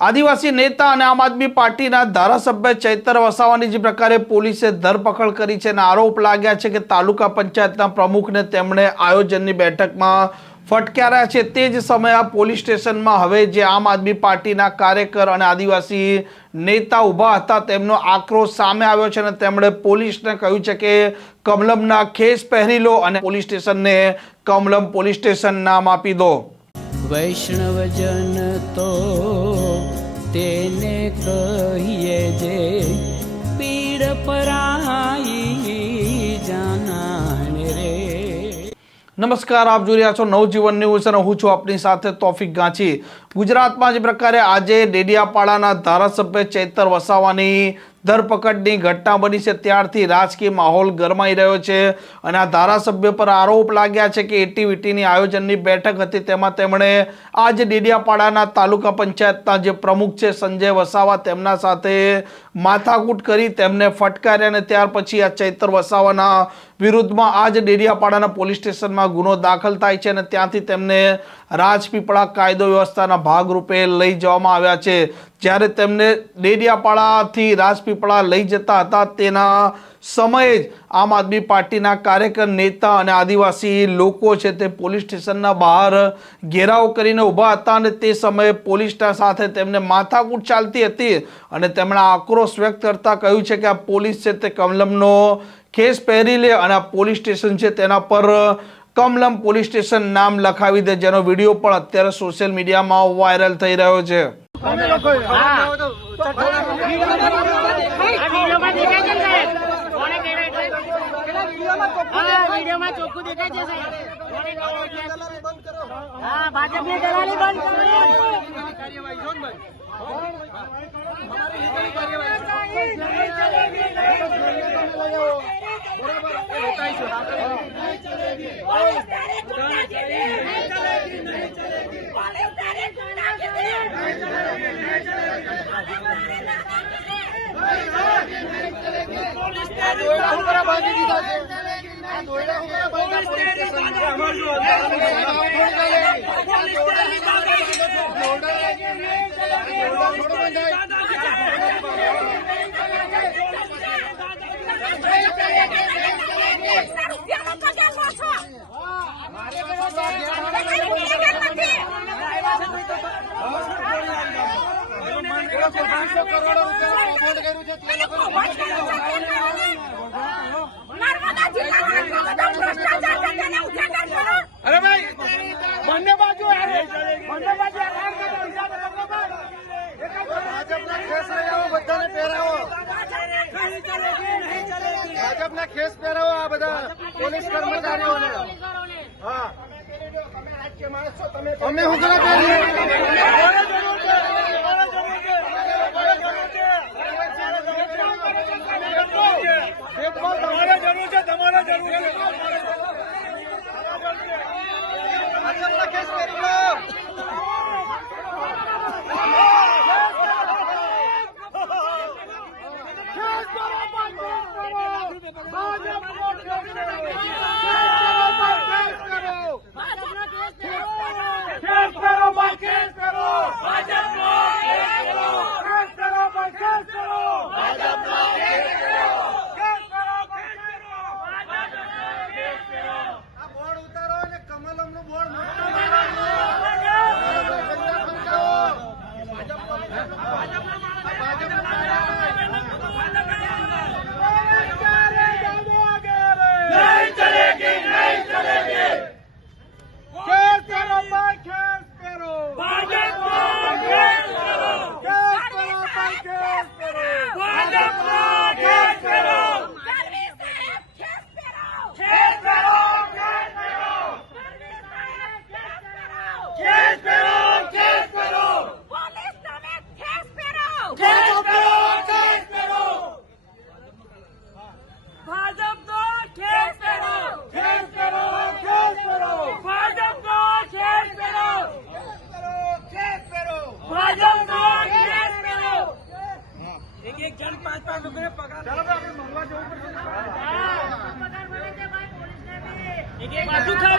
આદિવાસી નેતા અને આમ આદમી પાર્ટીના ધારાસભ્ય ચૈતર વસાવાની જે પ્રકારે પોલીસે ધરપકડ કરી છે અને આરોપ લાગ્યા છે કે તાલુકા પંચાયતના પ્રમુખને તેમણે આયોજનની બેઠકમાં ફટકાર્યા છે. તે જ સમયે આ પોલીસ સ્ટેશનમાં હવે જે આમ આદમી પાર્ટીના કાર્યકર અને આદિવાસી નેતા ઊભા હતા, તેમનો આક્રોશ સામે આવ્યો છે અને તેમણે પોલીસને કહ્યું છે કે કમલમના ખેસ પહેરી લો અને પોલીસ સ્ટેશનને કમલમ પોલીસ સ્ટેશન નામ આપી દો. વૈષ્ણવજન તો તેને કહીએ જે પીડ પરાઈ જાનાને રે. નમસ્કાર, આપ જોઈ રહ્યા છો નવજીવન ન્યૂઝ અને હું છું આપની સાથે તોફિક ગાંચી. ગુજરાતમાં જે પ્રકારે આજે ડેડિયાપાડાના ધારાસભ્ય ચૈતર વસાવાની ધરપકડની ઘટના બની છે. ત્યારથી રાજકીય માહોલ ગરમાઈ રહ્યો છે અને આ ધારાસભ્ય પર આરોપ લાગ્યા છે કે એટીવીટીની આયોજનની બેઠક હતી. તેમાં તેમણે આજ ડેડિયાપાડાના તાલુકા પંચાયતના જે પ્રમુખ છે સંજય વસાવા, તેમના સાથે માથાકૂટ કરી તેમને ફટકાર્યા અને ત્યાર પછી આ ચૈતર વસાવાના વિરુદ્ધમાં આજ ડેડિયાપાડાના પોલીસ સ્ટેશનમાં ગુનો દાખલ થાય છે અને ત્યાંથી તેમને રાજપીપળા કાયદો વ્યવસ્થાના ભાગરૂપે લઈ જવામાં આવ્યા છે. જ્યારે તેમને ડેડિયાપાડાથી રાજપીપળા લઈ જતા હતા, તેના સમયે જ આમ આદમી પાર્ટીના કાર્યકર, નેતા અને આદિવાસી લોકો છે તે પોલીસ સ્ટેશનના બહાર ઘેરાવ કરીને ઊભા હતા અને તે સમયે પોલીસના સાથે તેમને માથાકૂટ ચાલતી હતી અને તેમણે આક્રોશ વ્યક્ત કરતા કહ્યું છે કે આ પોલીસ છે તે કમલમનો ખેસ પહેરી લે અને આ પોલીસ સ્ટેશન છે તેના પર કમલમ પોલીસ સ્ટેશન નામ લખાવી દે, જેનો વીડિયો પણ અત્યારે સોશિયલ મીડિયામાં વાયરલ થઈ રહ્યો છે. આ વિડીયોમાં દેખાય છે ને સાહેબ કોણે કર્યો એટલે? હા વિડીયોમાં ચોખ્ખું દેખાય છે સાહેબ કોણે કર્યો એટલે? હા ભાજપની દલાલી છે અરે ભાઈ બંને બાજુ બંને બાજુ ભાજપના ખેસ બધાને પહેરાવો. ભાજપના ખેસ પહેરાવો આ બધા પોલીસ કર્મચારીઓને. હા. અમે શું કરવા બધું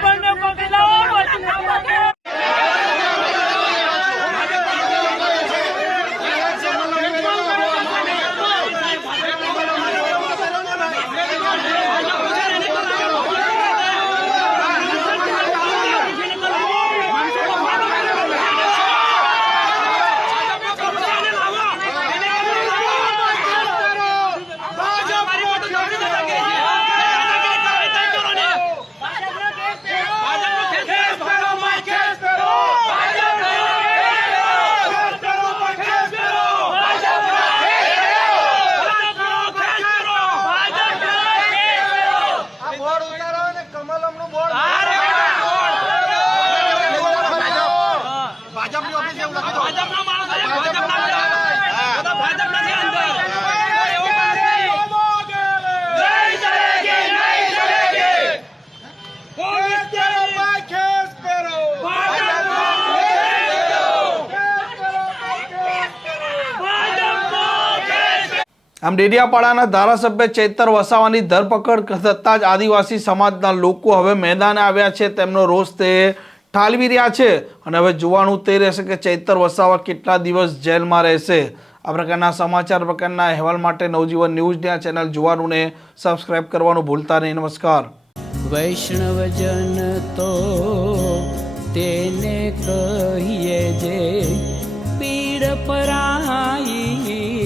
આમ ડેડિયાપાડાના ધારાસભ્ય ચેતર વસાવાની ધરપકડ થતાં જ આદિવાસી સમાજના લોકો હવે મેદાને આવ્યા છે. તેમનો રોષ તે ઠાલવી રહ્યા છે અને હવે જોવાનું તે રહેશે કે ચૈતર વસાવા કેટલા દિવસ જેલમાં રહેશે. આ પ્રકારના સમાચાર પ્રકારના અહેવાલ માટે નવજીવન ન્યૂઝની આ ચેનલ જોવાનું ને સબસ્ક્રાઇબ કરવાનું ભૂલતા નહીં. નમસ્કાર. વૈષ્ણવજન તો તેને કહીએ જે પીડ પરાઈ